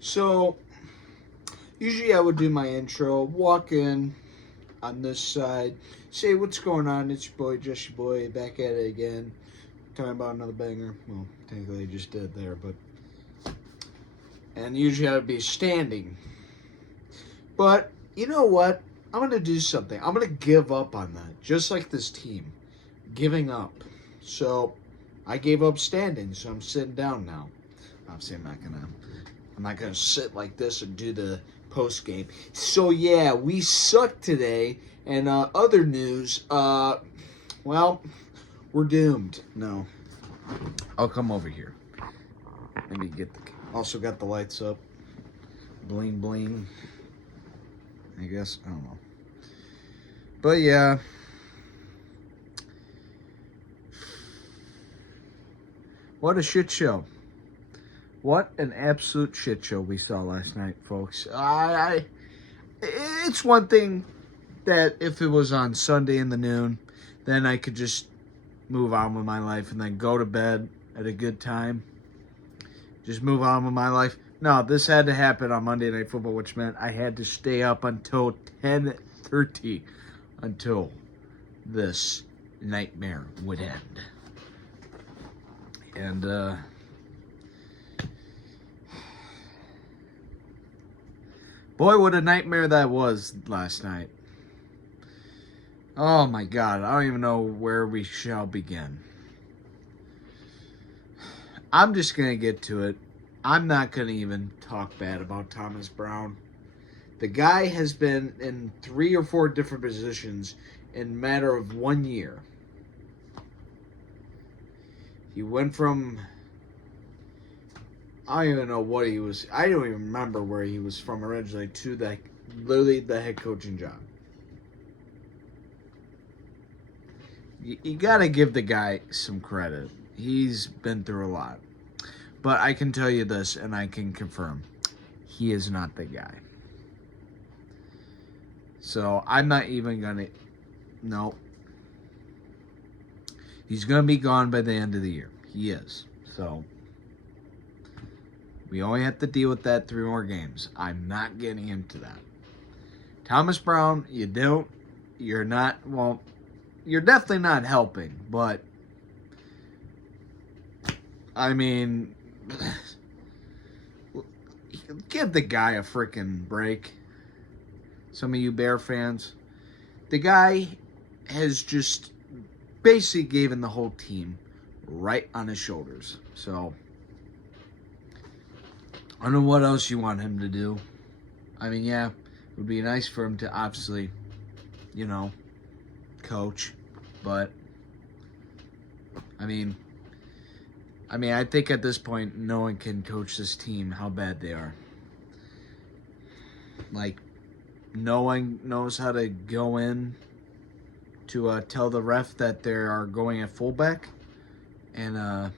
So, usually I would do my intro, walk in on this side, say what's going on. It's your boy, just your boy, back at it again. Talking about another banger. Well, technically I just did there, but. And usually I would be standing. But, you know what? I'm going to do something. I'm going to give up on that. Just like this team. Giving up. So, I gave up standing, so I'm sitting down now. Obviously, I'm not gonna sit like this and do the post game. So yeah, we sucked today. And other news, well, we're doomed. No, I'll come over here. Let me get the. Also got the lights up. Bling bling. I guess I don't know. But yeah. What a shit show. What an absolute shit show we saw last night, folks. It's one thing that if it was on Sunday in the noon, then I could just move on with my life and then go to bed at a good time. Just move on with my life. No, this had to happen on Monday Night Football, which meant I had to stay up until 10:30 until this nightmare would end. And, boy, what a nightmare that was last night. Oh my God, I don't even know where we shall begin. I'm just going to get to it. I'm not going to even talk bad about Thomas Brown. The guy has been in 3 or 4 different positions in a matter of 1 year. He went from, I don't even know what he was, I don't even remember where he was from originally, to literally the head coaching job. You got to give the guy some credit. He's been through a lot. But I can tell you this, and I can confirm, he is not the guy. So I'm not even going to, no. He's going to be gone by the end of the year. He is. So we only have to deal with that 3 more games. I'm not getting into that. Thomas Brown, you're definitely not helping, but I mean, give the guy a freaking break. Some of you Bear fans. The guy has just basically given the whole team right on his shoulders. So, I don't know what else you want him to do. I mean, yeah, it would be nice for him to obviously, coach. But, I mean, I think at this point, no one can coach this team how bad they are. Like, no one knows how to go in to tell the ref that they are going at fullback and,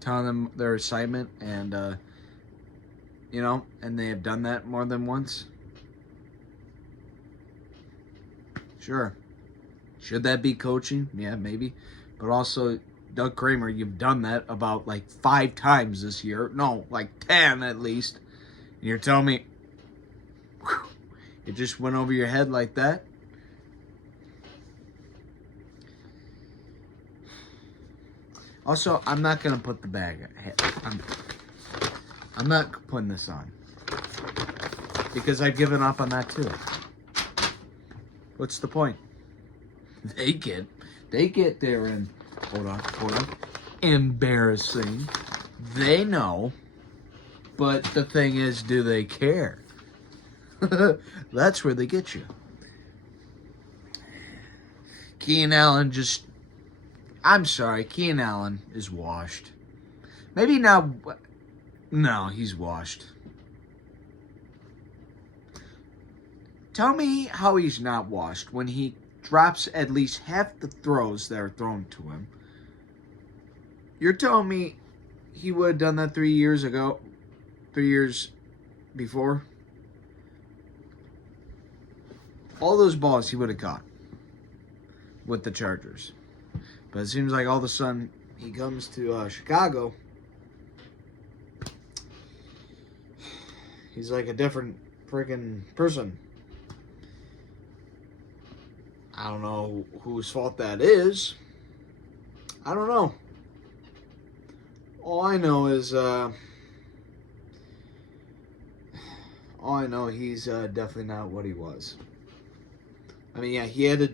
telling them their assignment and, and they have done that more than once. Sure. Should that be coaching? Yeah, maybe. But also, Doug Kramer, you've done that about 5 times this year. No, 10 at least. And you're telling me it just went over your head like that? Also, I'm not going to put the bag. I'm not putting this on. Because I've given up on that too. What's the point? They get there and, hold on. Embarrassing. They know. But the thing is, do they care? That's where they get you. Keenan Allen Keenan Allen is washed. Maybe not. No, he's washed. Tell me how he's not washed when he drops at least half the throws that are thrown to him. You're telling me he would have done that 3 years ago? 3 years before? All those balls he would have caught with the Chargers. But it seems like all of a sudden he comes to Chicago He's like a different freaking person. I don't know whose fault that is. I don't know. All I know is, he's definitely not what he was. I mean, yeah, he had a.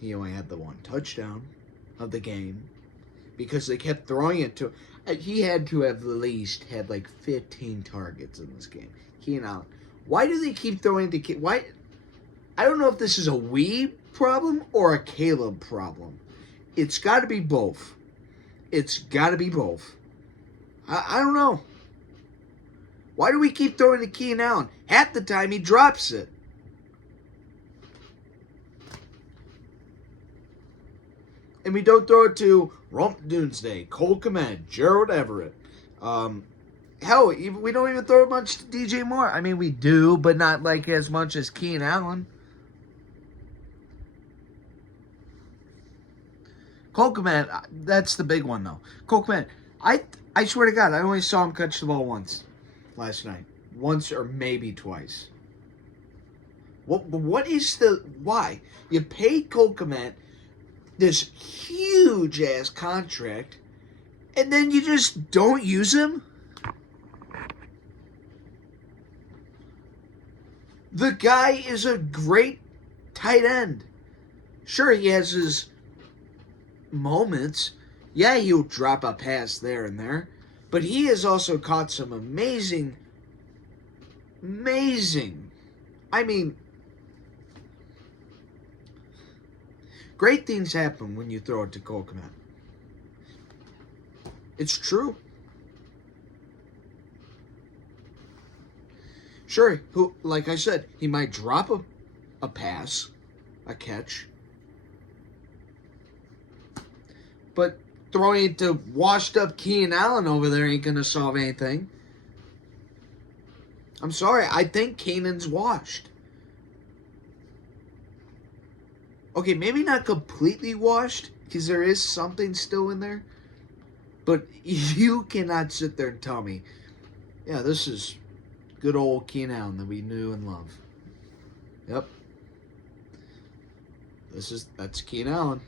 He only had the one touchdown of the game because they kept throwing it to. He had to have at least had like 15 targets in this game. Keenan Allen. Why do they keep throwing it to? Why? I don't know if this is a we problem or a Caleb problem. It's got to be both. It's got to be both. I don't know. Why do we keep throwing to Keenan Allen? Half the time he drops it. And we don't throw it to Rump Doomsday, Cole Kmet, Gerald Everett. Hell, we don't even throw it much to DJ Moore. I mean, we do, but not like as much as Keenan Allen. Cole Kmet, that's the big one, though. Cole Kmet, I swear to God, I only saw him catch the ball once last night. Once or maybe twice. What is the... Why? You paid Cole Kmet this huge-ass contract, and then you just don't use him? The guy is a great tight end. Sure, he has his moments. Yeah, he'll drop a pass there and there, but he has also caught some amazing, great things happen when you throw it to Cole Kmet. It's true. Sure, like I said, he might drop a pass, a catch, but throwing it to washed-up Keenan Allen over there ain't going to solve anything. I'm sorry, I think Keenan's washed. Okay, maybe not completely washed, because there is something still in there. But you cannot sit there and tell me, yeah, this is good old Keenan Allen that we knew and loved. Yep. That's Keenan Allen.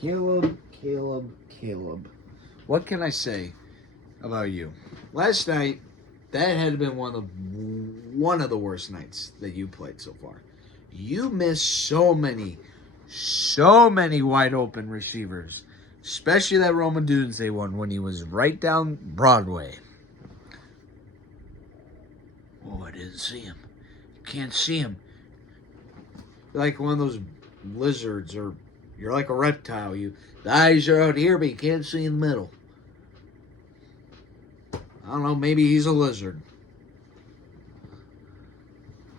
Caleb. What can I say about you? Last night, that had been one of the worst nights that you played so far. You missed so many wide open receivers, especially that Roman Doomsday one when he was right down Broadway. Oh, I didn't see him. Can't see him. You're like one of those lizards, or you're like a reptile. The eyes are out here, but you can't see in the middle. I don't know, maybe he's a lizard.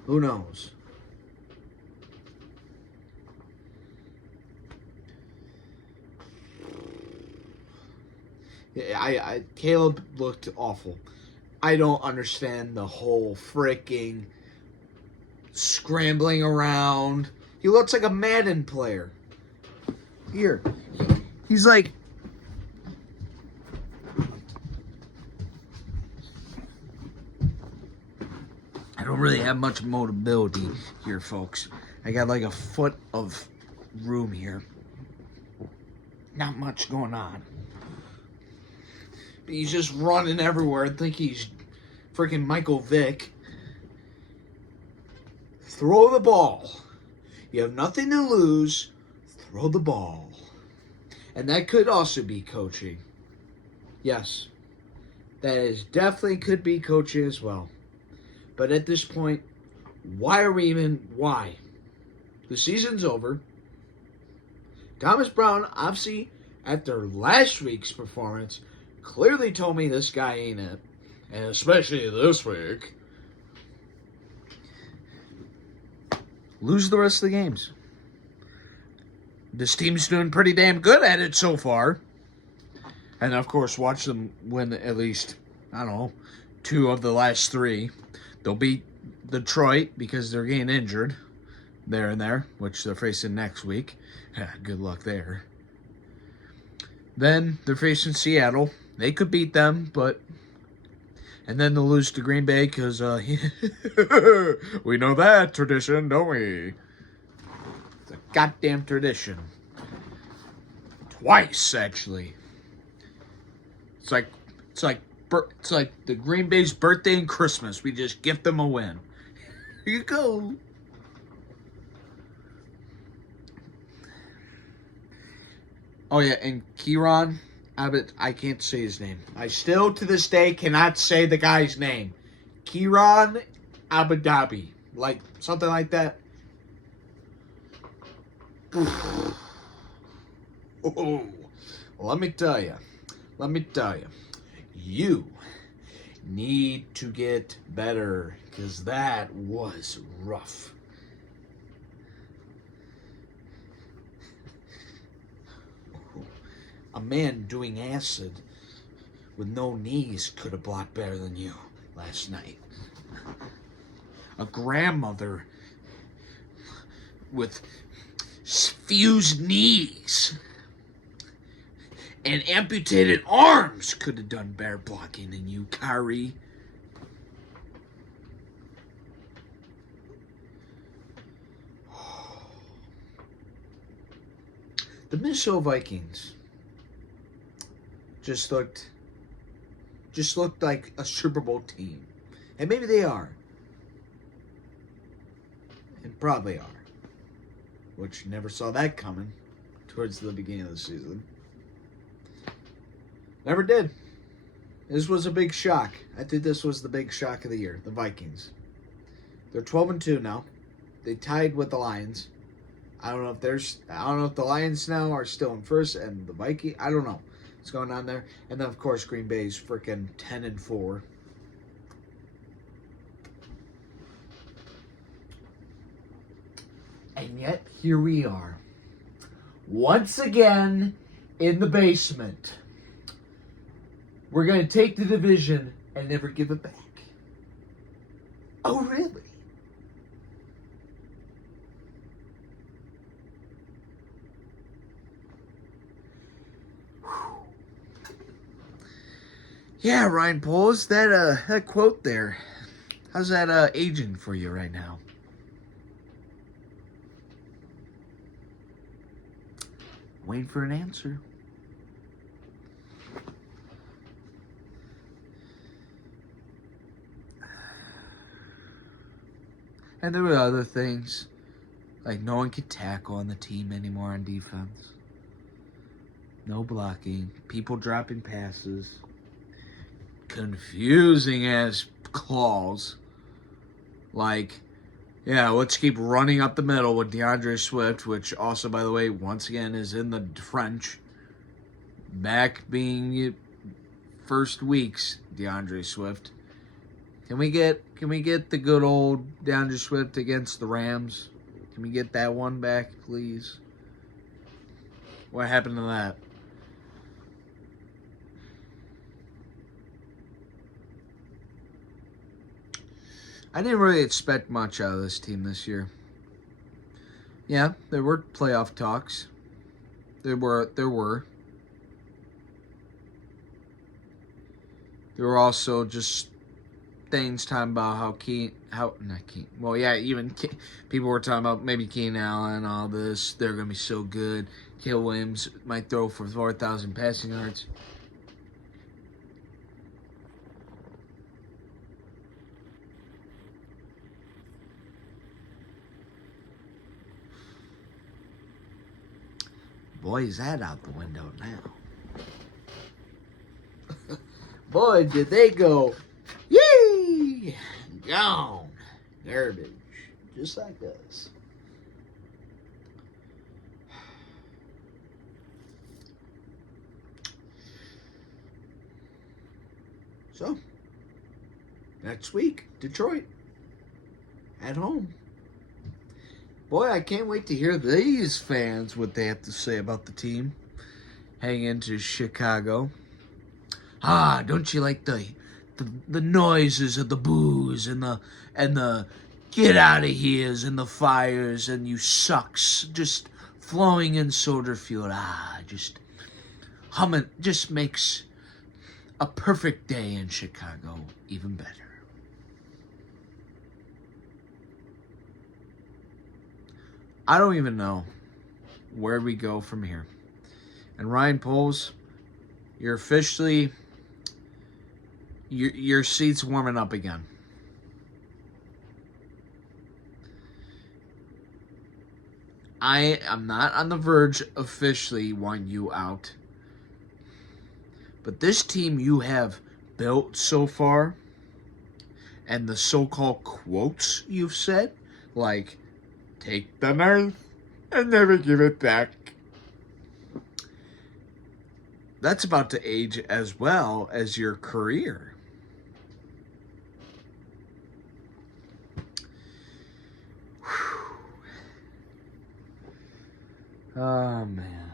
Who knows? Yeah, Caleb looked awful. I don't understand the whole freaking scrambling around. He looks like a Madden player. Here. He's like... I don't really have much mobility here, folks. I got like a foot of room here. Not much going on. But he's just running everywhere. I think he's freaking Michael Vick. Throw the ball. You have nothing to lose. Throw the ball. And that could also be coaching. Yes. That is definitely could be coaching as well. But at this point, why? The season's over. Thomas Brown, obviously, after last week's performance, clearly told me this guy ain't it. And especially this week. Lose the rest of the games. This team's doing pretty damn good at it so far. And, of course, watch them win at least, 2 of the last 3. They'll beat Detroit because they're getting injured there and there, which they're facing next week. Good luck there. Then they're facing Seattle. They could beat them, but... And then they'll lose to Green Bay because we know that tradition, don't we? It's a goddamn tradition. Twice, actually. It's like the Green Bay's birthday and Christmas. We just gift them a win. Here you go. Oh yeah, and Kieran Abbott, I can't say his name. I still to this day cannot say the guy's name. Kieran Abu Dhabi. Like something like that. Oh, let me tell you. You need to get better because that was rough. A man doing acid with no knees could have blocked better than you last night. A grandmother with fused knees and amputated arms could have done better blocking than you, Kyrie. The Minnesota Vikings just looked like a Super Bowl team. And maybe they are. And probably are. Which never saw that coming towards the beginning of the season. Never did. This was a big shock. I think this was the big shock of the year. The Vikings. They're 12-2 now. They tied with the Lions. I don't know if the Lions now are still in first and the Vikings. I don't know what's going on there. And then of course Green Bay's freaking 10-4. And yet here we are. Once again in the basement. We're going to take the division and never give it back. Oh, really? Yeah, Ryan Poles, that quote there, how's that aging for you right now? Waiting for an answer. And there were other things, like no one could tackle on the team anymore on defense. No blocking, people dropping passes, confusing as calls. Like, yeah, let's keep running up the middle with DeAndre Swift, which also, by the way, once again is in the French. Back being first week's DeAndre Swift. Can we get the good old DeAndre Swift against the Rams? Can we get that one back, please? What happened to that? I didn't really expect much out of this team this year. Yeah, there were playoff talks. There were. There were also just things talking about people were talking about maybe Keenan Allen and all this. They're going to be so good. Caleb Williams might throw for 4,000 passing yards. Boy, is that out the window now. Boy, did they go, yee! Gone. Garbage. Just like this. So, next week, Detroit. At home. Boy, I can't wait to hear these fans, what they have to say about the team. Heading into Chicago. Don't you like the noises of the boos and the get out of here's and the fires and you sucks just flowing in Soldier Field. Just humming just makes a perfect day in Chicago even better. I don't even know where we go from here. And Ryan Poles, you're officially, your seat's warming up again. I am not on the verge of officially wanting you out. But this team you have built so far, and the so-called quotes you've said, like, take the knife and never give it back. That's about to age as well as your career. Oh, man.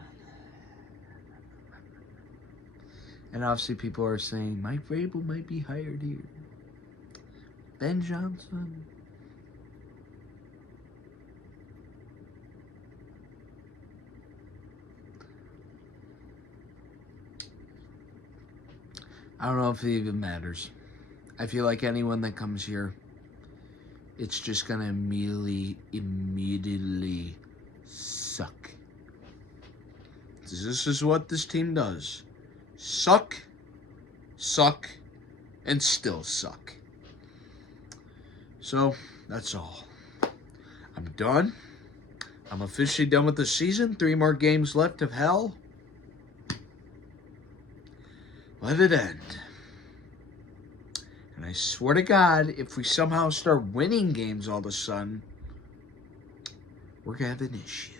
And obviously people are saying Mike Vrabel might be hired here. Ben Johnson. I don't know if it even matters. I feel like anyone that comes here, it's just going to immediately suck. This is what this team does. Suck, and still suck. So, that's all. I'm done. I'm officially done with the season. 3 more games left of hell. Let it end. And I swear to God, if we somehow start winning games all of a sudden, we're going to have an issue.